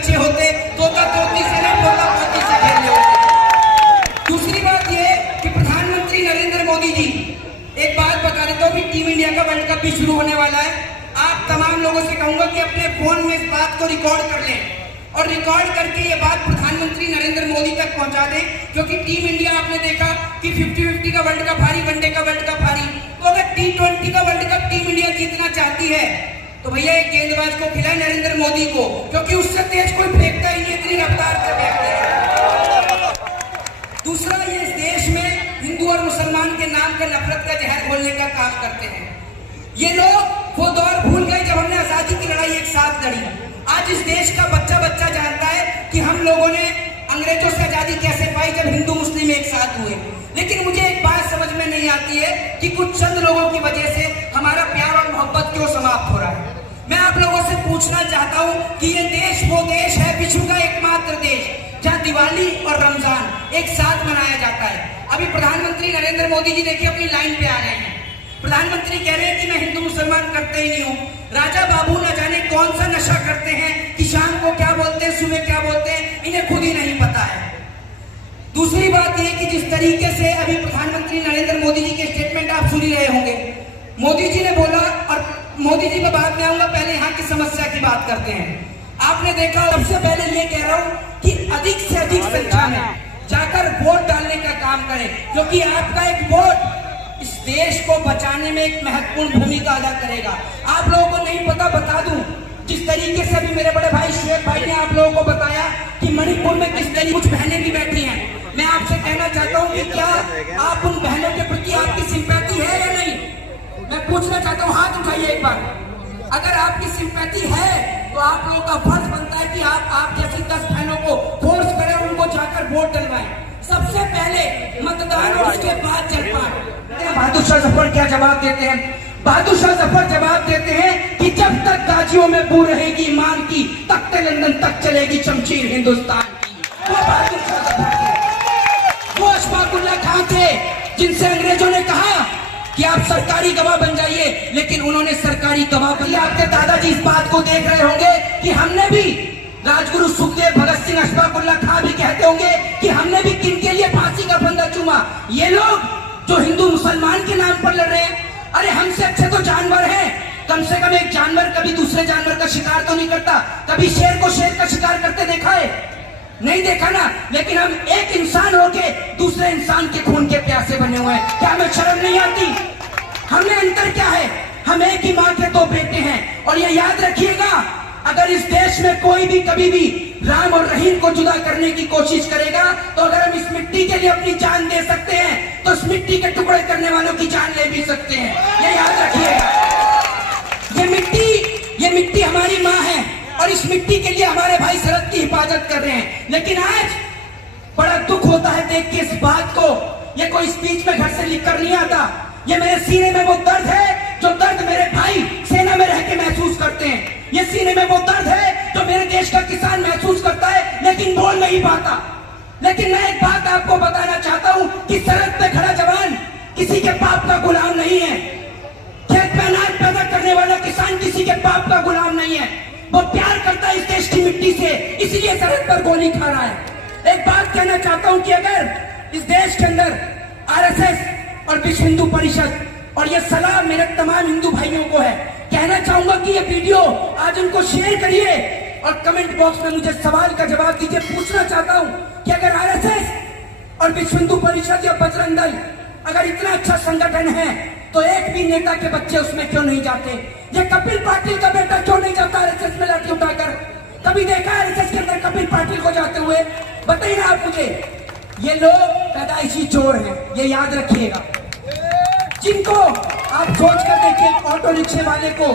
अच्छे होते तोता तोती से नहीं पोता पोती से खेल रहे होते। दूसरी बात ये कि प्रधानमंत्री नरेंद्र मोदी जी, एक बात बता देता हूँ कि टीम इंडिया का वर्ल्ड कप भी शुरू होने वाला है। आप तमाम लोगों से कहूंगा कि अपने फोन में इस बात को रिकॉर्ड कर लें और रिकॉर्ड करके ये बात प्रधानमंत्री नरेंद्र मोदी तक पहुंचा दें, क्योंकि टीम इंडिया आपने देखा कि 50-50 का वर्ल्ड कप हारी, वनडे का वर्ल्ड कप हारी। तो अगर T20 का वर्ल्ड कप टीम इंडिया जीतना चाहती है तो भैया एक गेंदबाज को खिलाए नरेंद्र मोदी को, क्योंकि उससे तेज कोई फेंकता ही नहीं, इतनी रफ्तार से फेंकते हैं। दूसरा, ये इस देश में हिंदू और मुसलमान के नाम का नफरत का जहर घोलने का काम करते हैं। ये लोग वो दौर भूल गए जब हमने आजादी की लड़ाई एक साथ लड़ी। आज इस देश का बच्चा बच्चा जानता है कि हम लोगों ने अंग्रेजों से आजादी कैसे पाई जब हिंदू मुस्लिम एक साथ हुए। लेकिन मुझे एक बात समझ में नहीं आती है कि कुछ चंद लोगों की वजह से हमारा प्यार और मोहब्बत क्यों समाप्त हो रहा है। मैं आप लोगों से पूछना चाहता हूँ कि ये देश वो देश है, विश्व का एकमात्र देश जहाँ दिवाली और रमजान एक साथ मनाया जाता है। अभी प्रधानमंत्री नरेंद्र मोदी जी देखिए अपनी लाइन पे आ रहे हैं। प्रधानमंत्री कह रहे हैं कि मैं हिंदू मुसलमान करते ही नहीं हूँ। राजा बाबू न जाने कौन सा नशा करते हैं कि शाम को क्या बोलते हैं, सुबह क्या बोलते हैं, इन्हें खुद ही नहीं पता है। दूसरी बात यह कि जिस तरीके से अभी प्रधानमंत्री नरेंद्र मोदी जी के स्टेटमेंट आप सुन ही रहे होंगे, मोदी जी ने बोला, और मोदी जी पर बाद में आऊंगा, पहले यहाँ की समस्या की बात करते हैं। आपने देखा, सबसे पहले ये कह रहा हूँ कि अधिक से अधिक संख्या में जाकर वोट डालने का काम करें, क्योंकि आपका एक वोट इस देश को बचाने में एक महत्वपूर्ण भूमिका अदा करेगा। आप लोगों को नहीं पता, बता दूं, जिस तरीके से अभी मेरे बड़े भाई शुएब भाई ने आप लोगों को बताया कि मणिपुर में किस तरीके कुछ बहनें भी बैठी हैं, मैं आपसे कहना चाहता हूं कि क्या आप उन बहनों के प्रति आपकी सिंपैथी है या नहीं? मैं पूछना चाहता हूं, हाथ उठाइए एक बार। अगर आपकी सिंपैथी है तो आप लोगों का फर्ज बनता है कि आप जैसी 10 बहनों को फोर्स करें और उनको जाकर वोट डलवाएं। सबसे पहले मतदान और उसके बाद जलपान। बहादुर शाह जफर क्या जवाब देते हैं? बहादुर शाह जफर जवाब देते हैं कि जब तक गाजियों में बू रहेगी ईमान की, तख्ते लंदन तक चलेगी शमशीर हिंदुस्तान की। वो बहादुर शाह जफर थे, वो अशफाकुल्लाह खां थे, जिनसे अंग्रेजों ने कहा कि आप सरकारी गवाह बन जाइए, लेकिन उन्होंने सरकारी गवाह बन लिया। आपके दादाजी इस बात को देख रहे होंगे कि हमने भी, राजगुरु सुखदेव, भगत सिंह, अशफाकुल्लाह खां भी कहते होंगे कि हमने भी किनके लिए फांसी का फंदा चूमा। ये लोग जो हिंदू मुसलमान के नाम पर लड़ रहे हैं, अरे हमसे अच्छे तो जानवर हैं। कम से कम एक जानवर कभी दूसरे जानवर का शिकार तो नहीं करता। कभी शेर को शेर का शिकार करते देखा है? नहीं देखा ना। लेकिन हम एक इंसान होके दूसरे इंसान के खून के प्यासे बने हुए हैं। क्या हमें शर्म नहीं आती? हमें अंतर क्या है? हम एक ही माँ के दो बेटे हैं। और ये याद रखिएगा, अगर इस देश में कोई भी कभी भी राम और रहीम को जुदा करने की कोशिश करेगा, तो अगर हम इस मिट्टी के लिए अपनी जान दे सकते हैं तो इस मिट्टी के टुकड़े करने वालों की जान ले भी सकते हैं। ये याद रखिएगा। ये मिट्टी हमारी माँ है और इस मिट्टी के लिए हमारे भाई सरहद की हिफाजत कर रहे हैं। लेकिन आज बड़ा दुख होता है देख के इस बात को। ये कोई स्पीच में घर से लिख कर नहीं आता। ये मेरे सीने में वो दर्द है जो दर्द मेरे भाई सेना में रह के महसूस करते हैं। ये सीने में वो दर्द है जो मेरे देश का किसान महसूस करता है लेकिन बोल नहीं पाता। लेकिन मैं एक बात आपको बताना चाहता हूं कि सरहद पे खड़ा जवान किसी के पाप का गुलाम नहीं है। खेत में अनाज पैदा करने वाला किसान किसी के पाप का गुलाम नहीं है। वो प्यार करता है इस देश की मिट्टी से, इसलिए सरहद पर गोली खा रहा है। एक बात कहना चाहता हूं कि अगर इस देश के अंदर आरएसएस और विश्व हिंदू परिषद, और ये सलाह मेरे तमाम हिंदू भाइयों को है, कहना चाहूंगा कि ये वीडियो आज उनको शेयर करिए और कमेंट बॉक्स में मुझे सवाल का जवाब दीजिए। पूछना चाहता हूं कि अगर आरएसएस और विश्व हिंदू परिषद या बजरंग दल अगर इतना अच्छा संगठन है तो एक भी नेता के बच्चे उसमें क्यों नहीं जाते? ये कपिल पाटिल का बेटा क्यों नहीं जाता आरएसएस में लाठी उठाकर? कभी देखा आरएसएस के अंदर कपिल पाटिल को जाते हुए? बताइए ना आप मुझे। ये लोग पैदाइशी चोर हैं, ये याद रखिएगा। जिनको आप सोच कर देखिए, ऑटो रिक्शे वाले को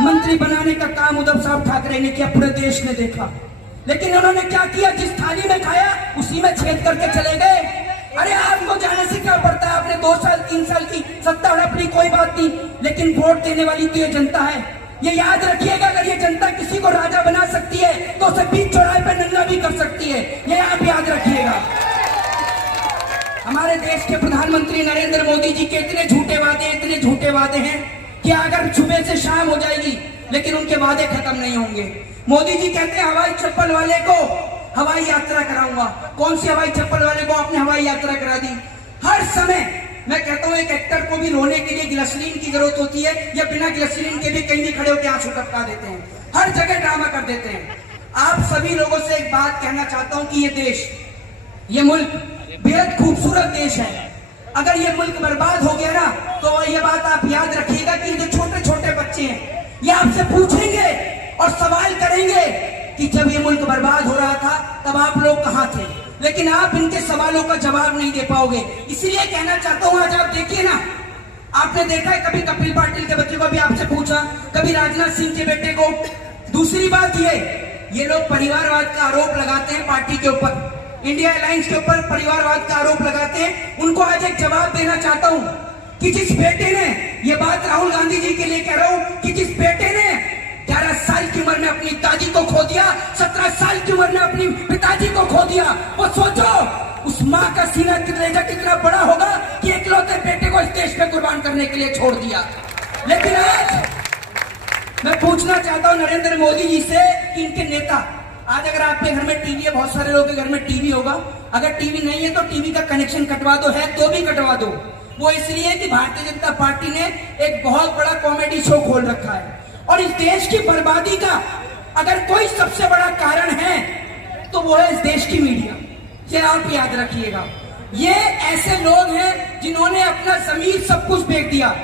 मंत्री बनाने का काम उद्धव साहब ठाकरे ने किया, पूरे देश ने देखा। लेकिन उन्होंने क्या किया? जिस थाली में खाया उसी में छेद करके चले गए। अरे आपको जाने से क्या पड़ता है? आपने 2 साल 3 साल की सत्ता हड़प, कोई बात नहीं, लेकिन वोट देने वाली तो ये जनता है। ये याद रखिएगा, अगर ये जनता किसी को राजा बना सकती है तो उसे बीच चौराहे पे नंगा भी कर सकती है। ये आप याद रखिएगा। हमारे देश के प्रधानमंत्री नरेंद्र मोदी जी के इतने झूठे वादे हैं कि अगर सुबह से शाम हो जाएगी लेकिन उनके वादे खत्म नहीं होंगे। मोदी जी कहते हैं हवाई चप्पल वाले को हवाई यात्रा कराऊंगा। कौन सी हवाई चप्पल वाले को आपने हवाई यात्रा करा दी? हर समय मैं कहता हूं एक एक्टर को भी रोने के लिए ग्लिसरीन की जरूरत होती है, या बिना ग्लिसरीन के भी कहीं भी खड़े होकर आंसू टपका देते हैं, हर जगह ड्रामा कर देते हैं। आप सभी लोगों से एक बात कहना चाहता हूं कि ये देश, ये मुल्क बेहद खूबसूरत देश है। अगर ये मुल्क बर्बाद हो गया ना, तो ये बात आप याद रखिएगा कि जो छोटे छोटे बच्चे हैं ये आपसे पूछेंगे और सवाल करेंगे कि जब ये मुल्क बर्बाद हो रहा था तब आप लोग कहां थे। लेकिन आप इनके सवालों का जवाब नहीं दे पाओगे। इसीलिए कहना चाहता हूं, आज आप देखिए ना, आपने देखा है कभी कपिल पाटिल के बच्चे को भी आपसे पूछा, कभी राजनाथ सिंह के बेटे को। दूसरी बात ये लोग परिवारवाद का आरोप लगाते हैं पार्टी के ऊपर, इंडिया अलायंस के ऊपर परिवारवाद का आरोप लगाते हैं। उनको आज एक जवाब देना चाहता हूं कि जिस बेटे ने, ये बात राहुल गांधी जी के लिए कह रहा हूं, कि जिस बेटे ने 11 साल की उम्र में अपनी दादी को खो दिया, 17 साल की उम्र में अपनी पिताजी को खो दिया, वो सोचो उस माँ का सीना कितना बड़ा होगा कि इकलौते बेटे को इस देश में कुर्बान करने के लिए छोड़ दिया। लेकिन आज मैं पूछना चाहता हूं नरेंद्र मोदी जी से कि इनके नेता, आज अगर आपके घर में टीवी है, बहुत सारे लोगों के घर में टीवी होगा, अगर टीवी नहीं है तो टीवी का कनेक्शन कटवा दो, है तो भी कटवा दो। वो इसलिए कि भारतीय जनता पार्टी ने एक बहुत बड़ा कॉमेडी शो खोल रखा है, और इस देश की बर्बादी का अगर कोई सबसे बड़ा कारण है तो वो है इस देश की मीडिया। ये आप याद रखिएगा, ये ऐसे लोग हैं जिन्होंने अपना ज़मीर सब कुछ बेच दिया।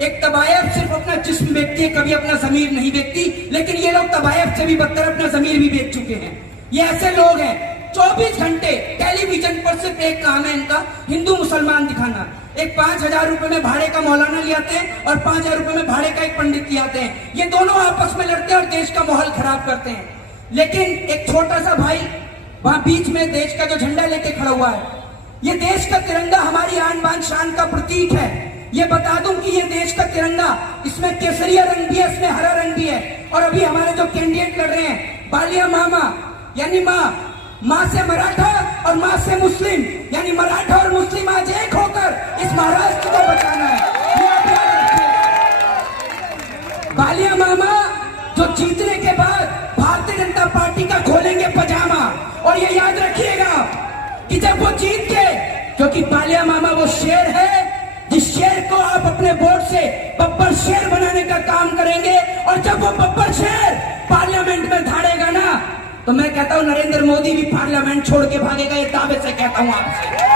एक तबायब सिर्फ अपना जिस्म बेचती है, कभी अपना ज़मीर नहीं बेचती, लेकिन ये लोग तबायब से भी बदतर अपना ज़मीर भी बेच चुके हैं। ये ऐसे लोग हैं 24 घंटे टेलीविजन पर सिर्फ एक काम है इनका, हिंदू मुसलमान दिखाना। एक 5,000 रुपए में भाड़े का मौलाना ले आते हैं और 5,000 रुपए में भाड़े का एक पंडित ले आते हैं। ये दोनों आपस में लड़ते हैं और देश का माहौल खराब करते हैं। लेकिन एक छोटा सा भाई वहां बीच में देश का जो झंडा लेके खड़ा हुआ है, ये देश का तिरंगा हमारी आन बान शान का प्रतीक है। ये बता दूं कि ये देश का तिरंगा, इसमें केसरिया रंग भी है, इसमें हरा रंग भी है। और अभी हमारे जो कैंडिडेट लड़ रहे हैं, बालिया मामा यानी माँ से मराठा और माँ से मुस्लिम, यानी मराठा और मुस्लिम आज एक होकर इस महाराष्ट्र को बचाना है। बालिया मामा जो जीतने के बाद भारतीय जनता पार्टी का खोलेंगे पजामा, और ये याद रखिएगा कि जब वो जीत के, क्योंकि बालिया मामा वो शेर है जिस शेर को आप अपने वोट से बब्बर शेर बनाने का काम करेंगे, और जब वो बब्बर शेर पार्लियामेंट में धाड़ेगा ना, तो मैं कहता हूं नरेंद्र मोदी भी पार्लियामेंट छोड़ के भागेगा। ये दावे से कहता हूं आपसे।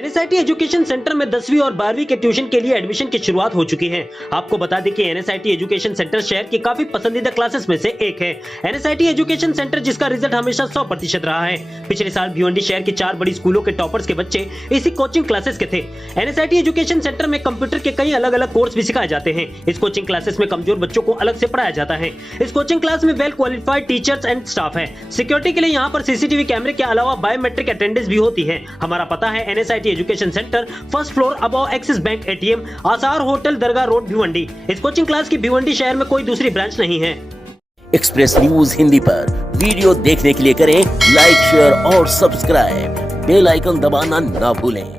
एनएसआईटी एजुकेशन सेंटर में 10वीं और 12वीं के ट्यूशन के लिए एडमिशन की शुरुआत हो चुकी है। आपको बता दें कि एनएसआईटी एजुकेशन सेंटर शहर की काफी पसंदीदा क्लासेस में से एक है। एनएसआईटी एजुकेशन सेंटर जिसका रिजल्ट हमेशा 100% रहा है। पिछले साल भिवंडी शहर के 4 बड़ी स्कूलों के टॉपर्स के बच्चे इसी कोचिंग क्लासेस के थे। एनएसआईटी एजुकेशन सेंटर में कंप्यूटर के कई अलग अलग कोर्स भी सिखाए जाते हैं। इस कोचिंग क्लासेस में कमजोर बच्चों को अलग से पढ़ाया जाता है। इस कोचिंग क्लास में well qualified teachers and staff है। सिक्योरिटी के लिए यहाँ पर सीसीटीवी कैमरे के अलावा बायोमेट्रिक अटेंडेंस भी होती है। हमारा पता है NSIT education centre, first floor, above axis bank ATM, आसार होटल, दरगाह रोड, भिवंडी। इस कोचिंग क्लास की भिवंडी शहर में कोई दूसरी ब्रांच नहीं है। एक्सप्रेस न्यूज हिंदी पर वीडियो देखने के लिए करें लाइक, शेयर और सब्सक्राइब। बेल आइकन दबाना ना भूलें।